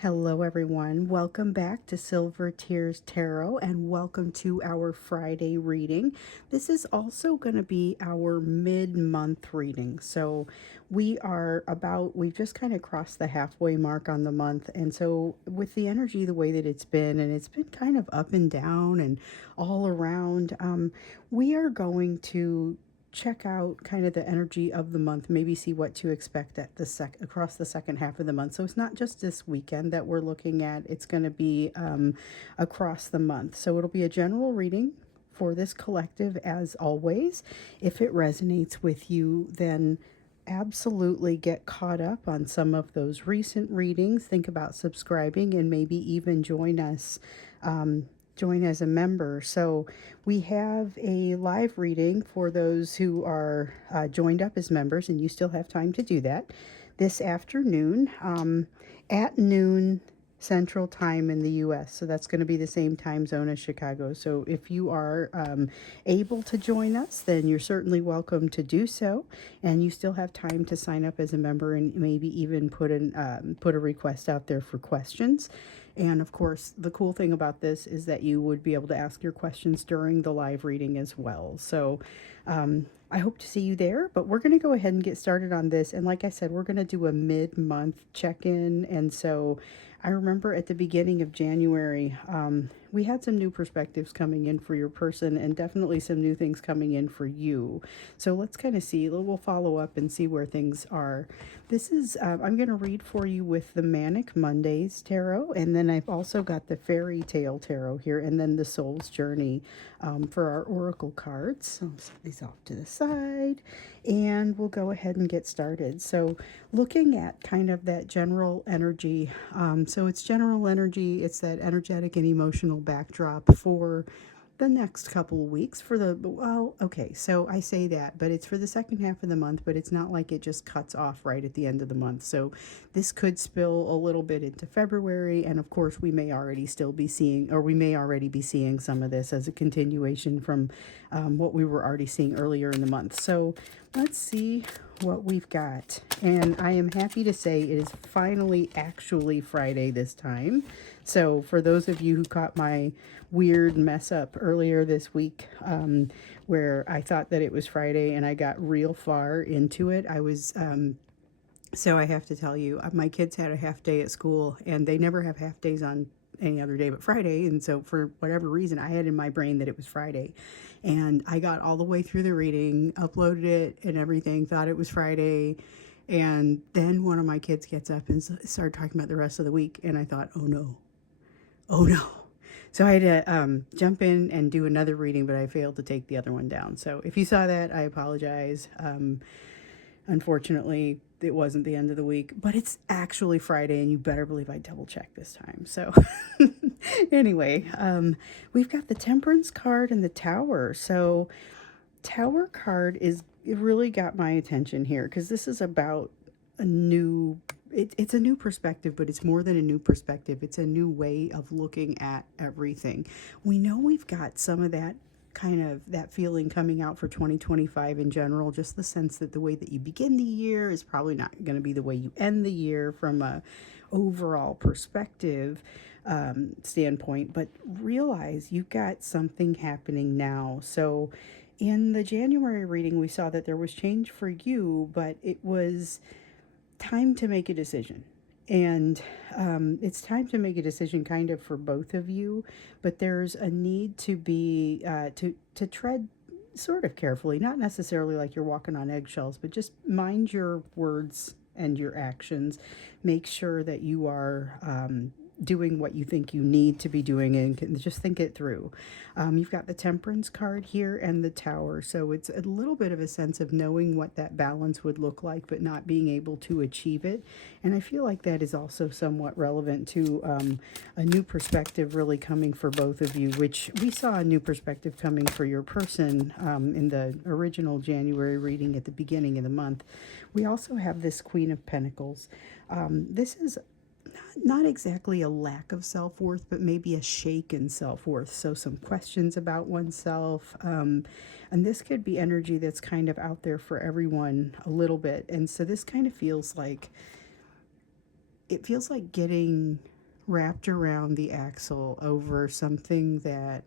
Hello, everyone. Welcome back to Silver Tears Tarot and welcome to our Friday reading. This is also going to be our mid month reading. So, we've just kind of crossed the halfway mark on the month. And so, with the energy the way that it's been, and it's been kind of up and down and all around, we are going to check out kind of the energy of the month, maybe see what to expect at across the second half of the month. So it's not just this weekend that we're looking at, it's going to be across the month. So it'll be a general reading for this collective as always. If it resonates with you, then absolutely get caught up on some of those recent readings. Think about subscribing and maybe even join as a member. So we have a live reading for those who are joined up as members, and you still have time to do that this afternoon at noon Central Time in the US. So that's going to be the same time zone as Chicago. So if you are able to join us, then you're certainly welcome to do so. And you still have time to sign up as a member and maybe even put a request out there for questions. And of course, the cool thing about this is that you would be able to ask your questions during the live reading as well. So I hope to see you there, but we're going to go ahead and get started on this. And like I said, we're going to do a mid-month check-in. And so I remember at the beginning of January, we had some new perspectives coming in for your person and definitely some new things coming in for you. So let's kind of see, we'll follow up and see where things are. This is, I'm going to read for you with the Manic Mondays Tarot, and then I've also got the Fairy Tale Tarot here, and then the Soul's Journey for our Oracle cards. So I'll set these off to the side, and we'll go ahead and get started. So looking at kind of that general energy, so it's general energy, it's that energetic and emotional backdrop for the next couple of weeks for the, well, okay, so I say that, but it's for the second half of the month, but it's not like it just cuts off right at the end of the month. So this could spill a little bit into February, and of course we may already still be seeing, or we may already be seeing some of this as a continuation from what we were already seeing earlier in the month. So let's see what we've got. And I am happy to say it is finally actually Friday this time. So for those of you who caught my weird mess up earlier this week, where I thought that it was Friday and I got real far into it, so I have to tell you, my kids had a half day at school and they never have half days on any other day but Friday. And so for whatever reason, I had in my brain that it was Friday. And I got all the way through the reading, uploaded it and everything, thought it was Friday. And then one of my kids gets up and started talking about the rest of the week. And I thought, oh no, oh no. So I had to jump in and do another reading, but I failed to take the other one down. So if you saw that, I apologize. Unfortunately, it wasn't the end of the week, but it's actually Friday, and you better believe I double checked this time. So, anyway, we've got the Temperance card and the Tower. So, Tower card it really got my attention here because this is about a new. It's a new perspective, but it's more than a new perspective. It's a new way of looking at everything. We know we've got some of that kind of that feeling coming out for 2025 in general, just the sense that the way that you begin the year is probably not going to be the way you end the year from a overall perspective standpoint, but realize you've got something happening now. So in the January reading, we saw that there was change for you, but it was time to make a decision. And it's time to make a decision kind of for both of you, but there's a need to be, to tread sort of carefully, not necessarily like you're walking on eggshells, but just mind your words and your actions. Make sure that you are doing what you think you need to be doing and can just think it through. You've got the Temperance card here and the Tower. So it's a little bit of a sense of knowing what that balance would look like, but not being able to achieve it. And I feel like that is also somewhat relevant to a new perspective really coming for both of you, which we saw a new perspective coming for your person in the original January reading at the beginning of the month. We also have this Queen of Pentacles. This is not exactly a lack of self-worth, but maybe a shaken self-worth. So some questions about oneself. And this could be energy that's kind of out there for everyone a little bit. And so this kind of feels like it feels like getting wrapped around the axle over something that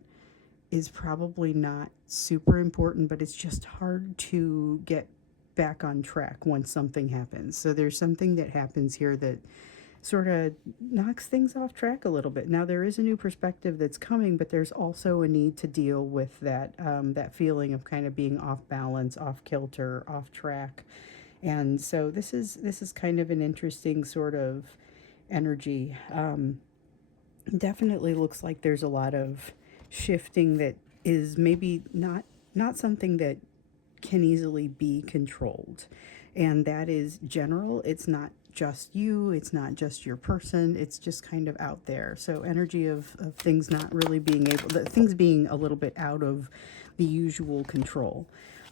is probably not super important, but it's just hard to get back on track once something happens. So there's something that happens here that sort of knocks things off track a little bit. Now there is a new perspective that's coming, but there's also a need to deal with that feeling of kind of being off balance, off kilter, off track. And so this is kind of an interesting sort of energy. Definitely looks like there's a lot of shifting that is maybe not something that can easily be controlled. And that is general. It's not just you, it's not just your person, it's just kind of out there. So energy of things not really being able, things being a little bit out of the usual control.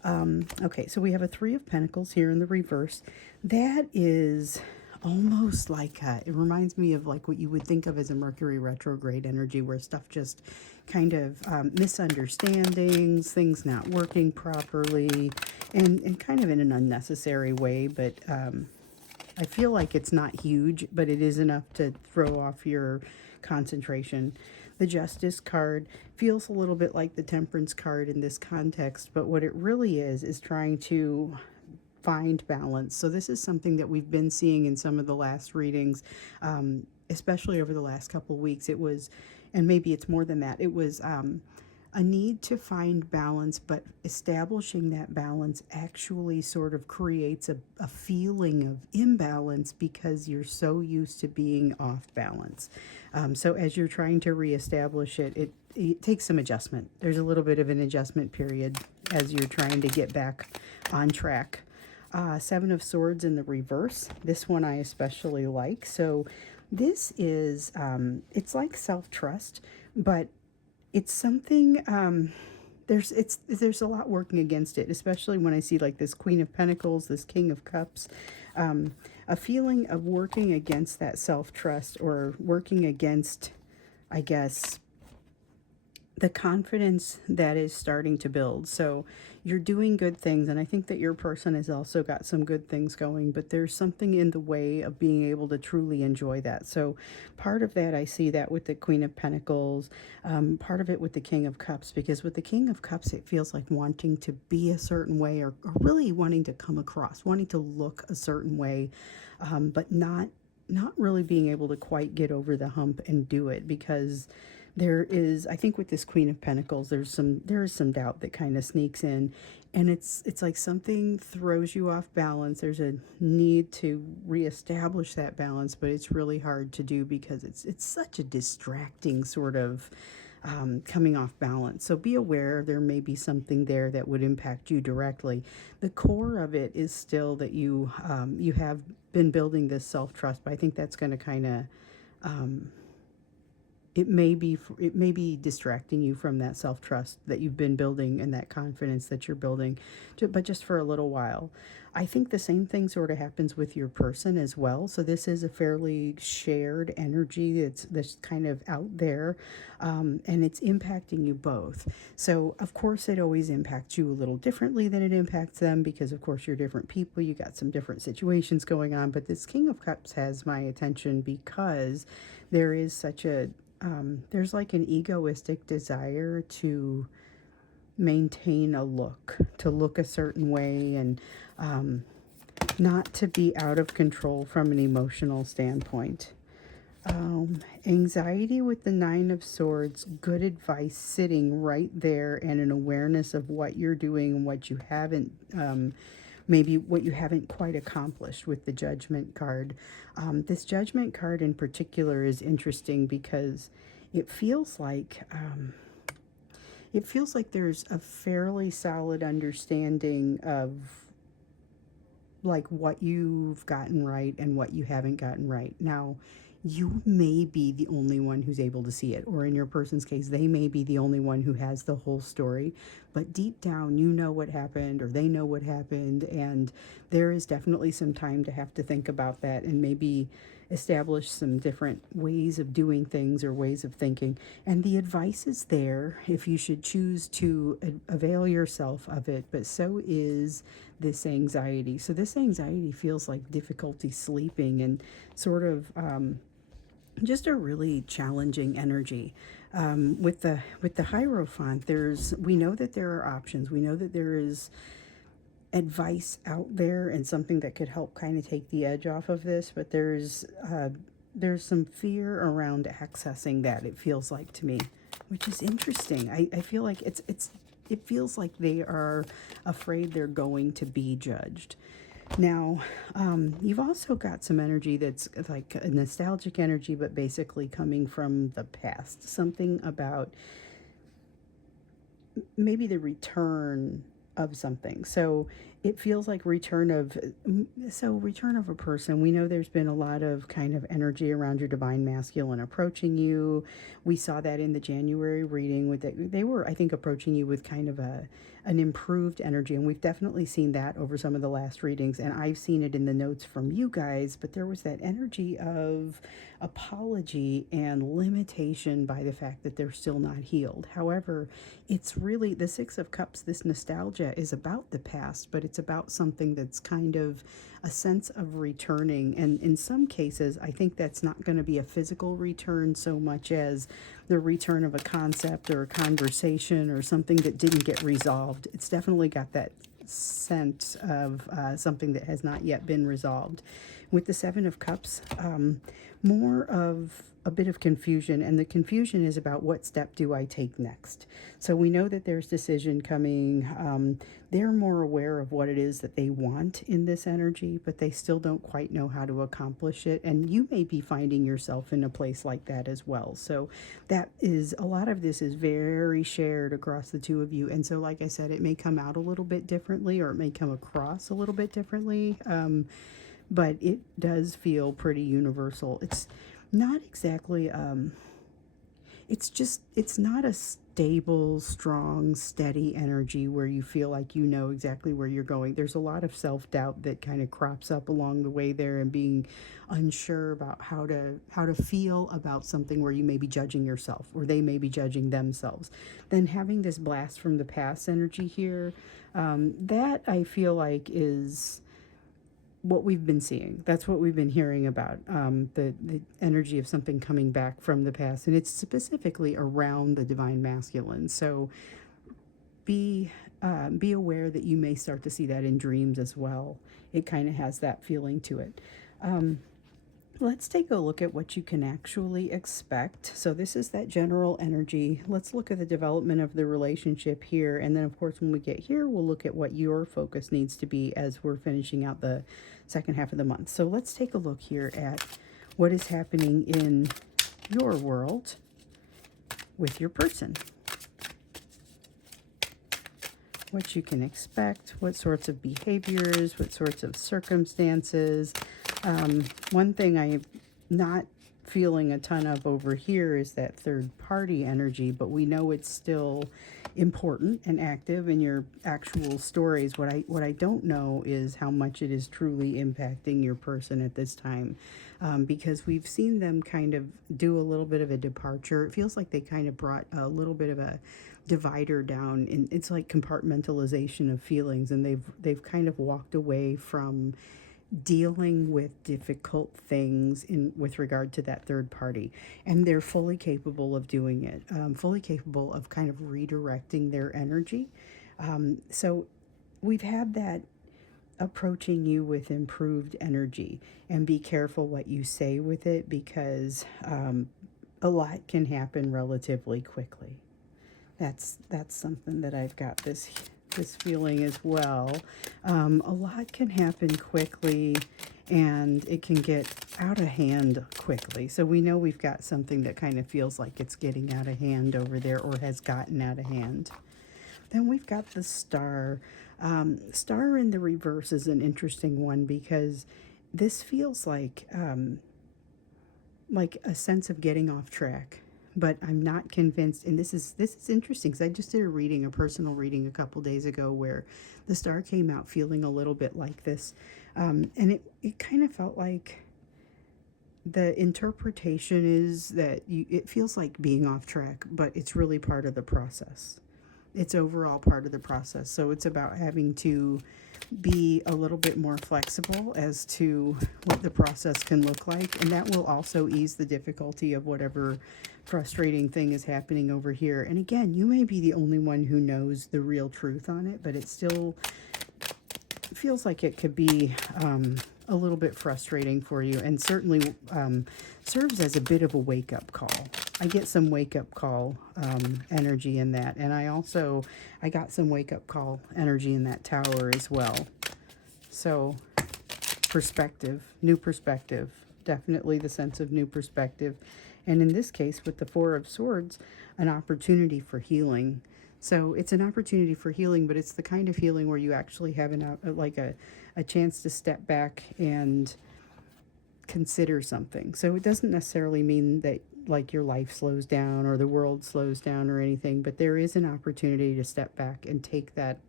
Okay, so we have a Three of Pentacles here in the reverse. That is almost like it reminds me of like what you would think of as a Mercury retrograde energy, where stuff just kind of misunderstandings, things not working properly, and kind of in an unnecessary way. But I feel like it's not huge, but it is enough to throw off your concentration. The Justice card feels a little bit like the Temperance card in this context, but what it really is trying to find balance. So this is something that we've been seeing in some of the last readings, especially over the last couple of weeks. It was, and maybe it's more than that, it was a need to find balance, but establishing that balance actually sort of creates a feeling of imbalance because you're so used to being off balance. So as you're trying to reestablish it takes some adjustment. There's a little bit of an adjustment period as you're trying to get back on track. Seven of Swords in the reverse. This one I especially like. So this is, it's like self-trust, but it's something, there's a lot working against it, especially when I see like this Queen of Pentacles, this King of Cups, a feeling of working against that self-trust, or working against, I guess, the confidence that is starting to build. So you're doing good things, and I think that your person has also got some good things going, but there's something in the way of being able to truly enjoy that. So part of that, I see that with the Queen of Pentacles, part of it with the King of Cups, because with the King of Cups, it feels like wanting to be a certain way, or really wanting to come across, wanting to look a certain way, but not really being able to quite get over the hump and do it, because there is, I think with this Queen of Pentacles, there is some doubt that kind of sneaks in, and it's like something throws you off balance. There's a need to reestablish that balance, but it's really hard to do because it's such a distracting sort of coming off balance. So be aware there may be something there that would impact you directly. The core of it is still that you have been building this self-trust, but I think that's going to kind of it may be distracting you from that self-trust that you've been building and that confidence that you're building, but just for a little while. I think the same thing sort of happens with your person as well. So this is a fairly shared energy that's kind of out there, and it's impacting you both. So of course it always impacts you a little differently than it impacts them, because of course you're different people, you got some different situations going on. But this King of Cups has my attention because there is such a there's like an egoistic desire to maintain a look, to look a certain way, and not to be out of control from an emotional standpoint. Anxiety with the Nine of Swords, good advice sitting right there, and an awareness of what you're doing and what you haven't, maybe what you haven't quite accomplished with the Judgment card. This Judgment card in particular is interesting because it feels like there's a fairly solid understanding of like what you've gotten right and what you haven't gotten right. Now, you may be the only one who's able to see it, or in your person's case, they may be the only one who has the whole story, but deep down, you know what happened, or they know what happened, and there is definitely some time to have to think about that, and maybe establish some different ways of doing things or ways of thinking. And the advice is there if you should choose to avail yourself of it, but so is this anxiety. So this anxiety feels like difficulty sleeping and sort of just a really challenging energy. With the Hierophant, we know that there are options. We know that there is advice out there and something that could help kind of take the edge off of this, but there's some fear around accessing that, it feels like to me, which is interesting. I feel like it feels like they are afraid they're going to be judged. Now, you've also got some energy that's like a nostalgic energy, but basically coming from the past. Something about maybe the return of something. So it feels like return of a person. We know there's been a lot of kind of energy around your divine masculine approaching you. We saw that in the January reading with it. They were, I think, approaching you with kind of an improved energy, and we've definitely seen that over some of the last readings, and I've seen it in the notes from you guys. But there was that energy of apology and limitation by the fact that they're still not healed. However, it's really the Six of Cups. This nostalgia is about the past, but it's about something that's kind of a sense of returning. And in some cases, I think that's not going to be a physical return so much as the return of a concept or a conversation or something that didn't get resolved. It's definitely got that scent of something that has not yet been resolved. With the Seven of Cups, more of a bit of confusion, and the confusion is about what step do I take next. So we know that there's decision coming. They're more aware of what it is that they want in this energy, but they still don't quite know how to accomplish it. And you may be finding yourself in a place like that as well. So that is, a lot of this is very shared across the two of you. And so, like I said, it may come out a little bit differently, or it may come across a little bit differently. But it does feel pretty universal. It's not exactly, it's not a stable, strong, steady energy where you feel like you know exactly where you're going. There's a lot of self-doubt that kind of crops up along the way there, and being unsure about how to feel about something where you may be judging yourself or they may be judging themselves. Then having this blast from the past energy here, that I feel like is what we've been seeing. That's what we've been hearing about, the energy of something coming back from the past, and it's specifically around the divine masculine. So be aware that you may start to see that in dreams as well. It kind of has that feeling to it. Let's take a look at what you can actually expect. So this is that general energy. Let's look at the development of the relationship here. And then, of course, when we get here, we'll look at what your focus needs to be as we're finishing out the second half of the month. So let's take a look here at what is happening in your world with your person. What you can expect, what sorts of behaviors, what sorts of circumstances. One thing I'm not feeling a ton of over here is that third party energy, but we know it's still important and active in your actual stories. What I don't know is how much it is truly impacting your person at this time, because we've seen them kind of do a little bit of a departure. It feels like they kind of brought a little bit of a divider down, and it's like compartmentalization of feelings, and they've kind of walked away from dealing with difficult things with regard to that third party, and they're fully capable of doing it, fully capable of kind of redirecting their energy. So we've had that approaching you with improved energy, and be careful what you say with it, because a lot can happen relatively quickly. That's something that I've got this feeling as well. A lot can happen quickly, and it can get out of hand quickly. So we know we've got something that kind of feels like it's getting out of hand over there, or has gotten out of hand. Then we've got the Star. Star in the reverse is an interesting one, because this feels like a sense of getting off track. But I'm not convinced, and this is interesting, because I just did a personal reading a couple days ago, where the Star came out feeling a little bit like this, and it kind of felt like the interpretation is that it feels like being off track, but it's really part of the process. It's overall part of the process. So it's about having to be a little bit more flexible as to what the process can look like. And that will also ease the difficulty of whatever frustrating thing is happening over here. And again, you may be the only one who knows the real truth on it, but it still feels like it could be a little bit frustrating for you, and certainly serves as a bit of a wake-up call. I get some wake-up call energy in that, and I got some wake-up call energy in that tower as well. So perspective, new perspective, definitely the sense of new perspective. And in this case, with the Four of Swords, an opportunity for healing. So it's an opportunity for healing, but it's the kind of healing where you actually have a chance to step back and consider something. So it doesn't necessarily mean that like your life slows down or the world slows down or anything, but there is an opportunity to step back and take that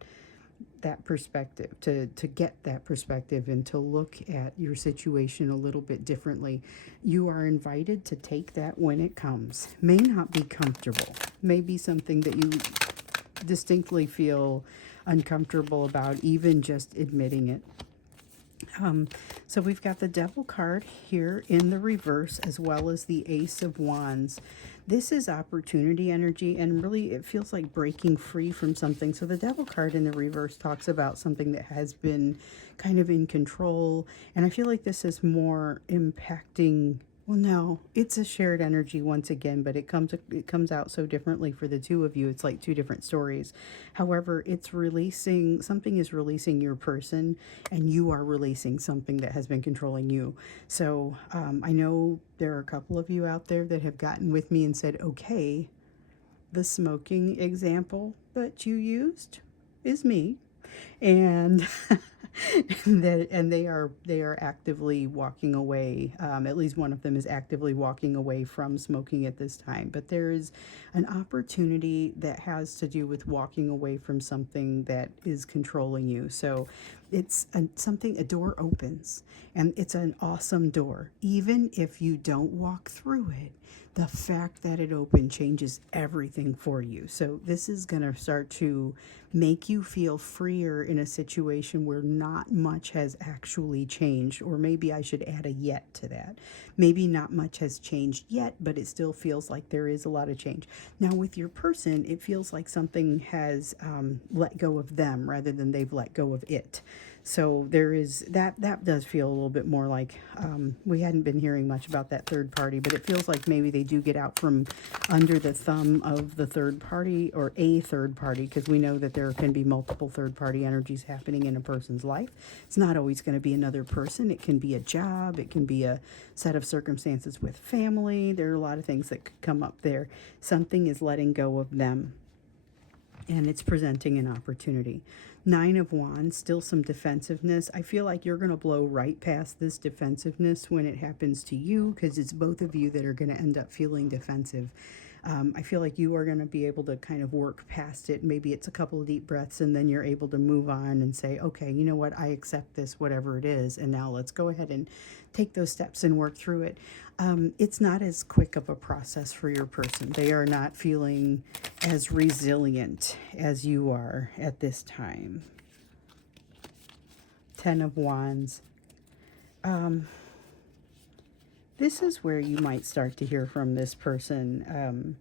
perspective, to get that perspective and to look at your situation a little bit differently. You are invited to take that when it comes. May not be comfortable, may be something that you distinctly feel uncomfortable about, even just admitting it. So we've got the Devil card here in the reverse, as well as the Ace of Wands. This is opportunity energy, and really it feels like breaking free from something. So the Devil card in the reverse talks about something that has been kind of in control, and I feel like this is more impacting. Well, no, it's a shared energy once again, but it comes out so differently for the two of you. It's like two different stories. However, it's releasing something, is releasing your person, and you are releasing something that has been controlling you. So I know there are a couple of you out there that have gotten with me and said, okay, the smoking example that you used is me, and they are actively walking away. At least one of them is actively walking away from smoking at this time. But there is an opportunity that has to do with walking away from something that is controlling you. So it's a door opens, and it's an awesome door. Even if you don't walk through it, the fact that it opened changes everything for you. So this is going to start to make you feel freer in a situation where not much has actually changed. Or maybe I should add a yet to that. Maybe not much has changed yet, but it still feels like there is a lot of change. Now with your person, it feels like something has let go of them rather than they've let go of it. So there is that does feel a little bit more like we hadn't been hearing much about that third party, but it feels like maybe they do get out from under the thumb of the third party, or a third party, because we know that there can be multiple third party energies happening in a person's life. It's not always going to be another person. It can be a job. It can be a set of circumstances with family. There are a lot of things that could come up there. Something is letting go of them, and it's presenting an opportunity. Nine of Wands, still some defensiveness. I feel like you're going to blow right past this defensiveness when it happens to you, because it's both of you that are going to end up feeling defensive. I feel like you are going to be able to kind of work past it. Maybe it's a couple of deep breaths, and then you're able to move on and say, okay, you know what, I accept this, whatever it is, and now let's go ahead and take those steps and work through it. It's not as quick of a process for your person. They are not feeling as resilient as you are at this time. Ten of Wands. This is where you might start to hear from this person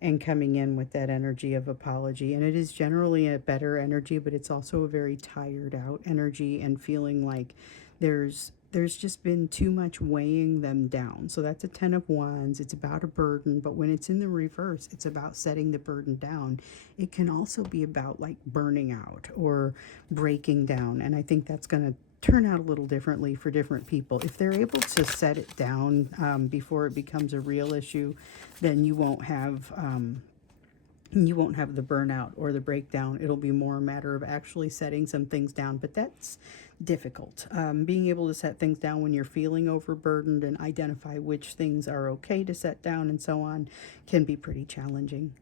and coming in with that energy of apology. And it is generally a better energy, but it's also a very tired out energy and feeling like there's just been too much weighing them down. So that's a Ten of Wands. It's about a burden, but when it's in the reverse, it's about setting the burden down. It can also be about like burning out or breaking down. And I think that's going to turn out a little differently for different people. If they're able to set it down before it becomes a real issue, then you won't have the burnout or the breakdown. It'll be more a matter of actually setting some things down, but that's difficult. Being able to set things down when you're feeling overburdened and identify which things are okay to set down and so on can be pretty challenging.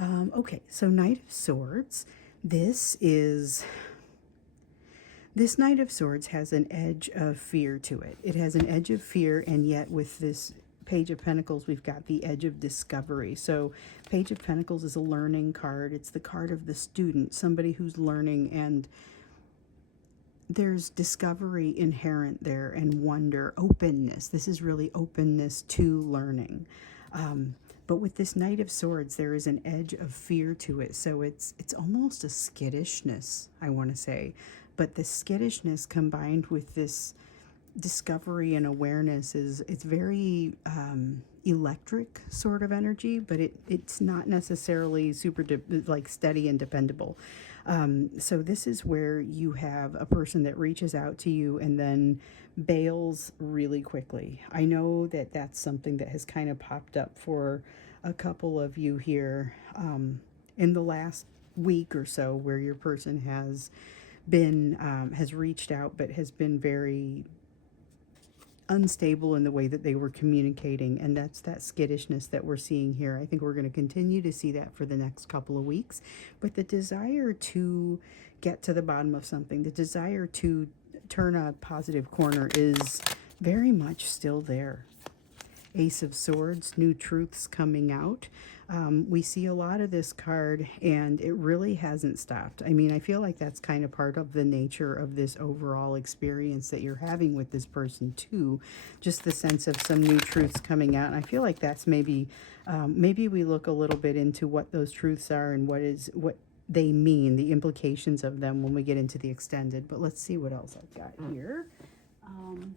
Okay, so Knight of Swords. This is This Knight of Swords has an edge of fear to it. It has an edge of fear, and yet with this Page of Pentacles, we've got the edge of discovery. So Page of Pentacles is a learning card. It's the card of the student, somebody who's learning, and there's discovery inherent there, and wonder, openness. This is really openness to learning. But with this Knight of Swords, there is an edge of fear to it. So it's almost a skittishness, I want to say. But the skittishness combined with this discovery and awareness it's very electric sort of energy, but it's not necessarily super like steady and dependable. So this is where you have a person that reaches out to you and then bails really quickly. I know that that's something that has kind of popped up for a couple of you here in the last week or so, where your person has been has reached out but has been very unstable in the way that they were communicating, and that's that skittishness that we're seeing here. I think we're going to continue to see that for the next couple of weeks, but the desire to get to the bottom of something, the desire to turn a positive corner is very much still there. Ace of Swords, new truths coming out. We see a lot of this card, and it really hasn't stopped. I mean, I feel like that's kind of part of the nature of this overall experience that you're having with this person too. Just the sense of some new truths coming out. And I feel like that's maybe we look a little bit into what those truths are and what they mean, the implications of them when we get into the extended. But let's see what else I've got here. And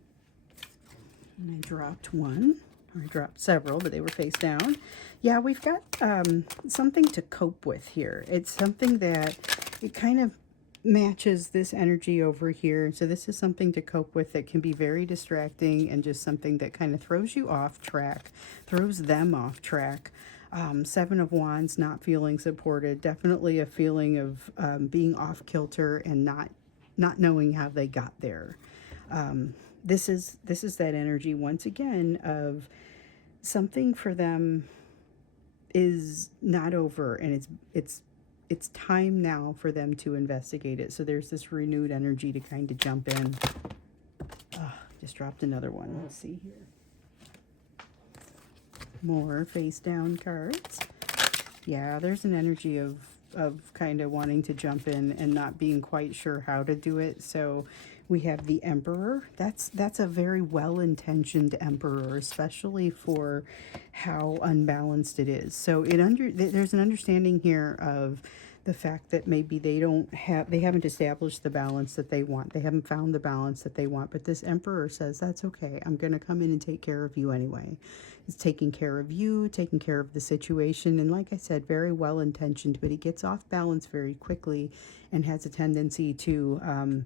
I dropped one. I dropped several, but they were face down. Yeah, we've got something to cope with here. It's something that it kind of matches this energy over here. So this is something to cope with that can be very distracting, and just something that kind of throws you off track, throws them off track. Seven of Wands, not feeling supported. Definitely a feeling of being off kilter and not knowing how they got there. This is that energy once again of something for them is not over, and it's time now for them to investigate it. So there's this renewed energy to kind of jump in. Just dropped another one. Let's see here. More face down cards. Yeah, there's an energy of kind of wanting to jump in and not being quite sure how to do it. So we have the Emperor. That's a very well-intentioned Emperor, especially for how unbalanced it is. So there's an understanding here of the fact that maybe they haven't established the balance that they want. They haven't found the balance that they want. But this Emperor says, that's okay. I'm going to come in and take care of you anyway. It's taking care of you, taking care of the situation. And like I said, very well intentioned, but it gets off balance very quickly and has a tendency to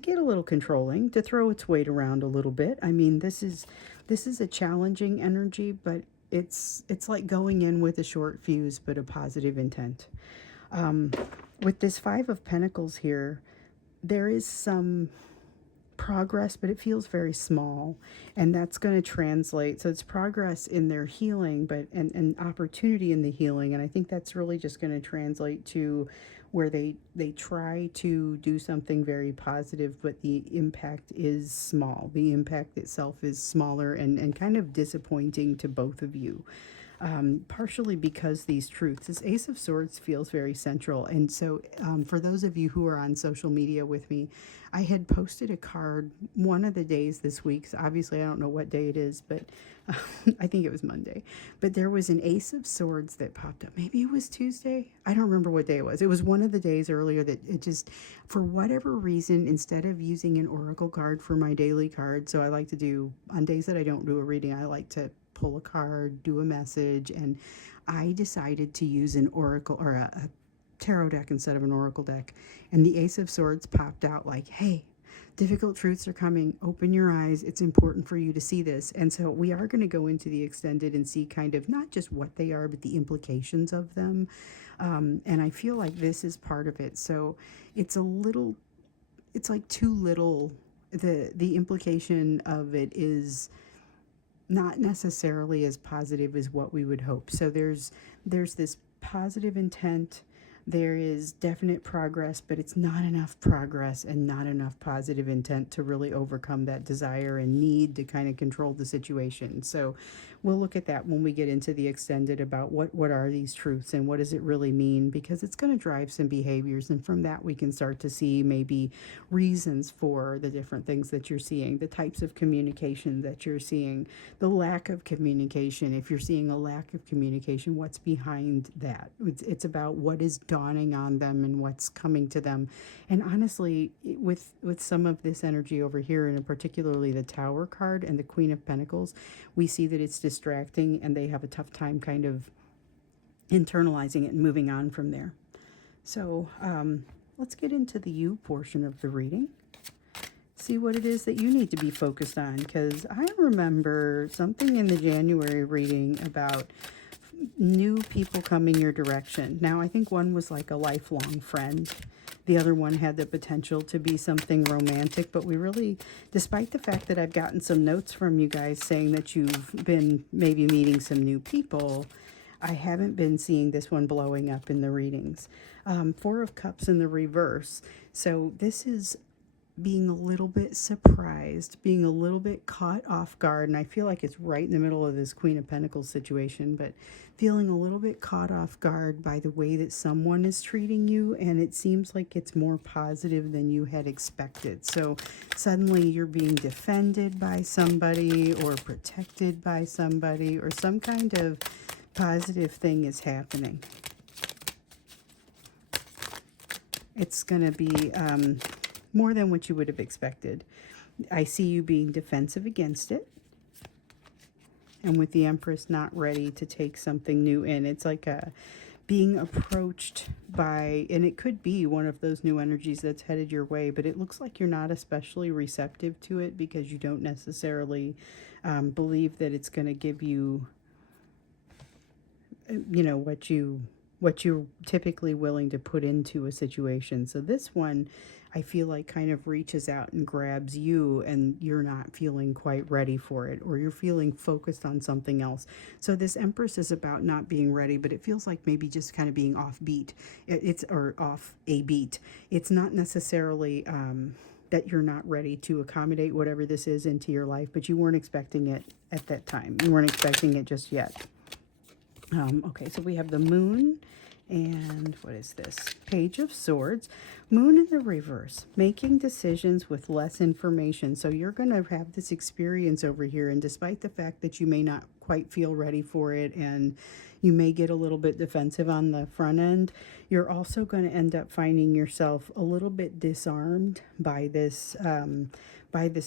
get a little controlling, to throw its weight around a little bit. I mean, this is a challenging energy, but it's like going in with a short fuse, but a positive intent. With this Five of Pentacles here, there is some progress, but it feels very small, and that's going to translate. So it's progress in their healing, but an opportunity in the healing, and I think that's really just going to translate to where they try to do something very positive, but the impact is small. The impact itself is smaller and kind of disappointing to both of you. Partially because these truths, this Ace of Swords feels very central. And so for those of you who are on social media with me, I had posted a card one of the days this week. So obviously, I don't know what day it is, but I think it was Monday. But there was an Ace of Swords that popped up. Maybe it was Tuesday. I don't remember what day it was. It was one of the days earlier that it just, for whatever reason, instead of using an oracle card for my daily card, so I like to do, on days that I don't do a reading, I like to pull a card, do a message, and I decided to use an oracle or a tarot deck instead of an oracle deck. And the Ace of Swords popped out like, hey, difficult truths are coming. Open your eyes. It's important for you to see this. And so we are going to go into the extended and see kind of not just what they are, but the implications of them. And I feel like this is part of it. So it's like too little. The implication of it is not necessarily as positive as what we would hope. So there's this positive intent, There is definite progress, but it's not enough progress and not enough positive intent to really overcome that desire and need to kind of control the situation. So we'll look at that when we get into the extended about what are these truths and what does it really mean, because it's going to drive some behaviors, and from that we can start to see maybe reasons for the different things that you're seeing, the types of communication that you're seeing, the lack of communication. If you're seeing a lack of communication, what's behind that? It's about what is dawning on them and what's coming to them. And honestly, with some of this energy over here, and particularly the Tower card and the Queen of Pentacles, we see that it's distracting and they have a tough time kind of internalizing it and moving on from there. So let's get into the you portion of the reading. See what it is that you need to be focused on, because I remember something in the January reading about new people coming your direction. Now, I think one was like a lifelong friend. The other one had the potential to be something romantic, but we really, despite the fact that I've gotten some notes from you guys saying that you've been maybe meeting some new people, I haven't been seeing this one blowing up in the readings. Four of Cups in the reverse. So this is being a little bit surprised, being a little bit caught off guard, and I feel like it's right in the middle of this Queen of Pentacles situation, but feeling a little bit caught off guard by the way that someone is treating you, and it seems like it's more positive than you had expected. So suddenly you're being defended by somebody or protected by somebody, or some kind of positive thing is happening. It's going to be more than what you would have expected. I see you being defensive against it. And with the Empress not ready to take something new in. It's like being approached by, and it could be one of those new energies that's headed your way, but it looks like you're not especially receptive to it because you don't necessarily believe that it's going to give you, what you're typically willing to put into a situation. So this one, I feel like, kind of reaches out and grabs you, and you're not feeling quite ready for it, or you're feeling focused on something else. So this Empress is about not being ready, but it feels like maybe just kind of being off beat. Or off a beat. It's not necessarily that you're not ready to accommodate whatever this is into your life, but you weren't expecting it at that time. You weren't expecting it just yet. Okay, so we have the Moon, and what is this? Page of Swords. Moon in the reverse, making decisions with less information. So you're going to have this experience over here, and despite the fact that you may not quite feel ready for it, and you may get a little bit defensive on the front end, you're also going to end up finding yourself a little bit disarmed by this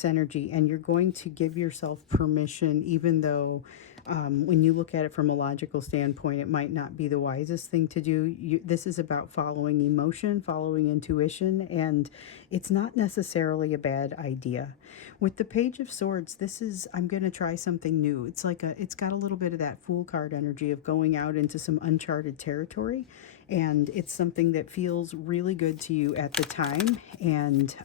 energy, and you're going to give yourself permission, even though when you look at it from a logical standpoint, it might not be the wisest thing to do. This is about following emotion, following intuition, and it's not necessarily a bad idea. With the Page of Swords, this is, I'm going to try something new. It's like it's got a little bit of that Fool card energy of going out into some uncharted territory, and it's something that feels really good to you at the time, and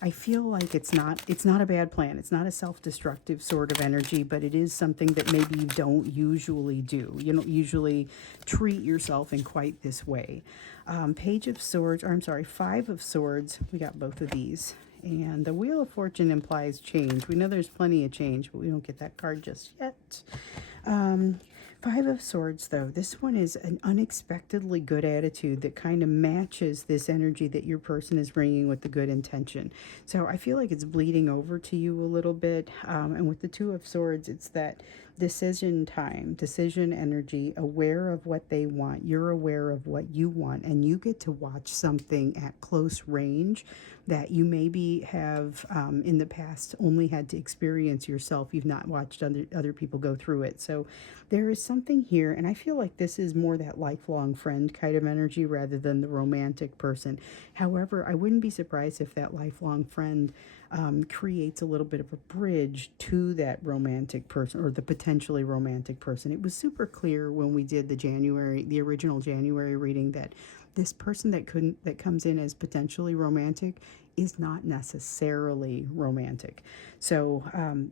I feel like it's not a bad plan. It's not a self-destructive sort of energy, but it is something that maybe you don't usually do. You don't usually treat yourself in quite this way. Page of Swords, or I'm sorry, Five of Swords. We got both of these. And the Wheel of Fortune implies change. We know there's plenty of change, but we don't get that card just yet. Five of Swords, though, this one is an unexpectedly good attitude that kind of matches this energy that your person is bringing with the good intention. So I feel like it's bleeding over to you a little bit. And with the Two of Swords, it's that decision time, decision energy, aware of what they want. You're aware of what you want, and you get to watch something at close range that you maybe have in the past only had to experience yourself. You've not watched other people go through it. So there is something here, and I feel like this is more that lifelong friend kind of energy rather than the romantic person. However, I wouldn't be surprised if that lifelong friend creates a little bit of a bridge to that romantic person, or the potentially romantic person. It was super clear when we did the original January reading, that this person that comes in as potentially romantic is not necessarily romantic. So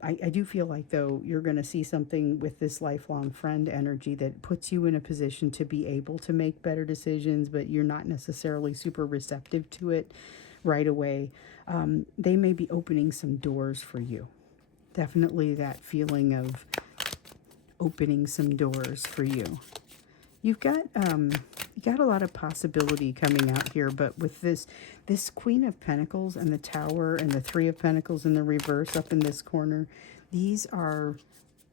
I do feel like, though, you're going to see something with this lifelong friend energy that puts you in a position to be able to make better decisions, but you're not necessarily super receptive to it right away. They may be opening some doors for you. Definitely that feeling of opening some doors for you. You've got you got a lot of possibility coming out here, but with this Queen of Pentacles and the Tower and the Three of Pentacles in the reverse up in this corner, these are,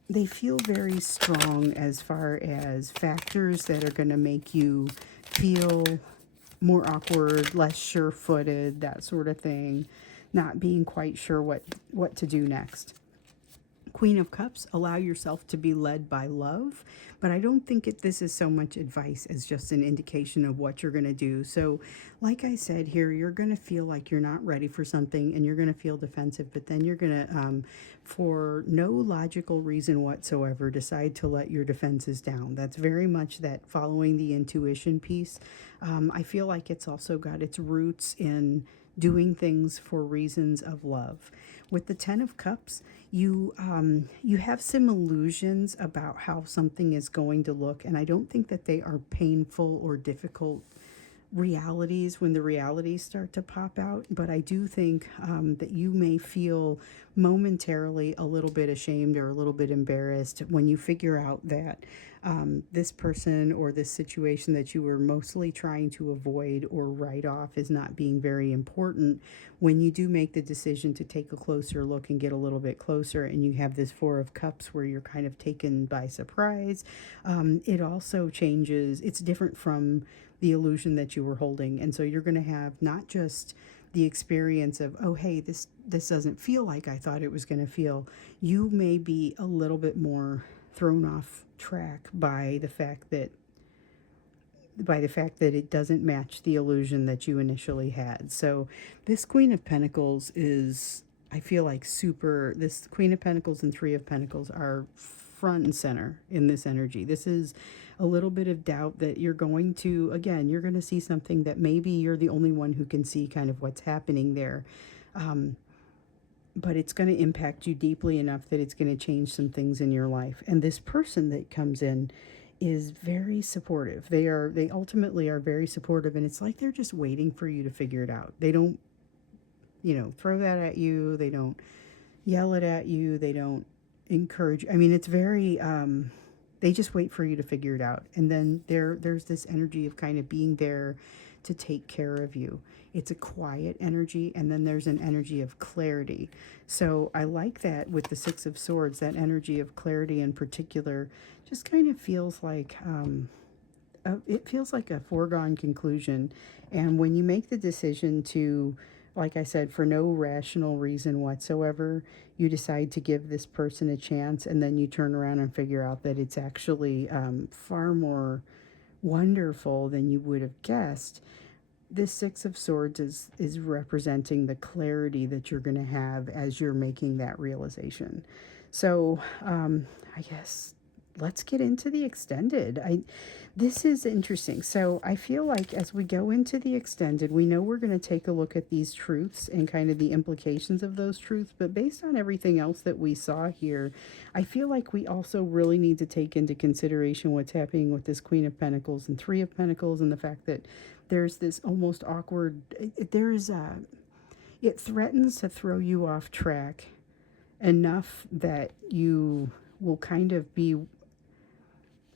they feel very strong as far as factors that are going to make you feel more awkward, less sure-footed, that sort of thing, not being quite sure what to do next. Queen of Cups, allow yourself to be led by love, but I don't think this is so much advice as just an indication of what you're going to do. So like I said here, you're going to feel like you're not ready for something and you're going to feel defensive, but then you're going to, for no logical reason whatsoever, decide to let your defenses down. That's very much that following the intuition piece. I feel like it's also got its roots in doing things for reasons of love. With the Ten of Cups, you have some illusions about how something is going to look, and I don't think that they are painful or difficult realities when the realities start to pop out, but I do think that you may feel momentarily a little bit ashamed or a little bit embarrassed when you figure out that this person or this situation that you were mostly trying to avoid or write off is not being very important. When you do make the decision to take a closer look and get a little bit closer, and you have this Four of Cups where you're kind of taken by surprise, it also changes. It's different from the illusion that you were holding. And so you're going to have not just the experience of, oh, hey, this doesn't feel like I thought it was going to feel. You may be a little bit more thrown off track by the fact that it doesn't match the illusion that you initially had. So this Queen of Pentacles is, I feel like, super, this Queen of Pentacles and Three of Pentacles are front and center in this energy. This is a little bit of doubt that you're going to, again, you're going to see something that maybe you're the only one who can see kind of what's happening there. But it's going to impact you deeply enough that it's going to change some things in your life. And this person that comes in is very supportive. They ultimately are very supportive, and it's like they're just waiting for you to figure it out. They don't, throw that at you. They don't yell it at you. They don't encourage. I mean, it's very, they just wait for you to figure it out. And then there's this energy of kind of being there to take care of you. It's a quiet energy, and then there's an energy of clarity. So I like that with the Six of Swords, that energy of clarity in particular just kind of feels like, it feels like a foregone conclusion. And when you make the decision to, like I said, for no rational reason whatsoever, you decide to give this person a chance, and then you turn around and figure out that it's actually far more wonderful than you would have guessed. This Six of Swords is representing the clarity that you're going to have as you're making that realization. So I guess let's get into the extended. This is interesting. So I feel like as we go into the extended, we know we're going to take a look at these truths and kind of the implications of those truths. But based on everything else that we saw here, I feel like we also really need to take into consideration what's happening with this Queen of Pentacles and Three of Pentacles, and the fact that there's this almost awkward, it threatens to throw you off track enough that you will kind of be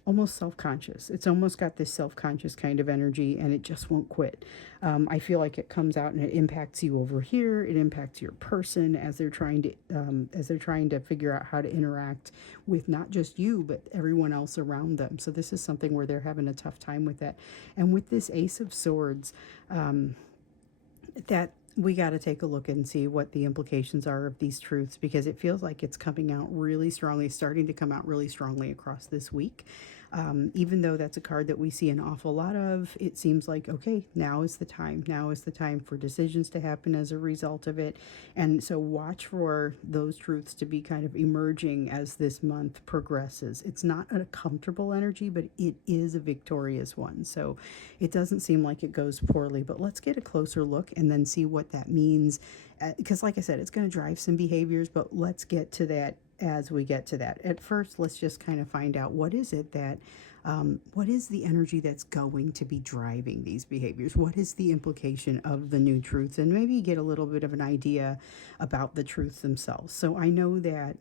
almost self-conscious. It's almost got this self-conscious kind of energy, and it just won't quit. I feel like it comes out and it impacts you over here. It impacts your person as they're trying to figure out how to interact with not just you, but everyone else around them. So this is something where they're having a tough time with that. And with this Ace of Swords, that we got to take a look and see what the implications are of these truths, because it feels like it's coming out really strongly, starting to come out really strongly across this week. Even though that's a card that we see an awful lot of, it seems like, okay, now is the time. Now is the time for decisions to happen as a result of it. And so watch for those truths to be kind of emerging as this month progresses. It's not a comfortable energy, but it is a victorious one. So it doesn't seem like it goes poorly, but let's get a closer look and then see what what that means. Because, like I said, it's going to drive some behaviors, but let's get to that as we get to that. At first, let's just kind of find out what is it that, what is the energy that's going to be driving these behaviors? What is the implication of the new truths? And maybe get a little bit of an idea about the truths themselves. So I know that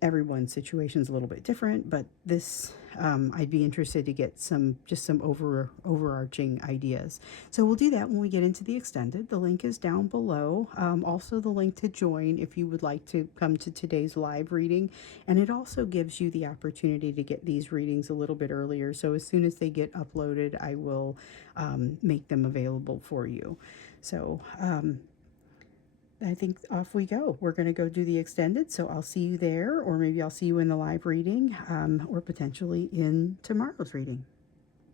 everyone's situation is a little bit different, but this I'd be interested to get some overarching ideas. So we'll do that when we get into the extended. The link is down below. Also the link to join if you would like to come to today's live reading, and it also gives you the opportunity to get these readings a little bit earlier. So as soon as they get uploaded, I will make them available for you. So I think off we go. We're going to go do the extended, so I'll see you there, or maybe I'll see you in the live reading, or potentially in tomorrow's reading.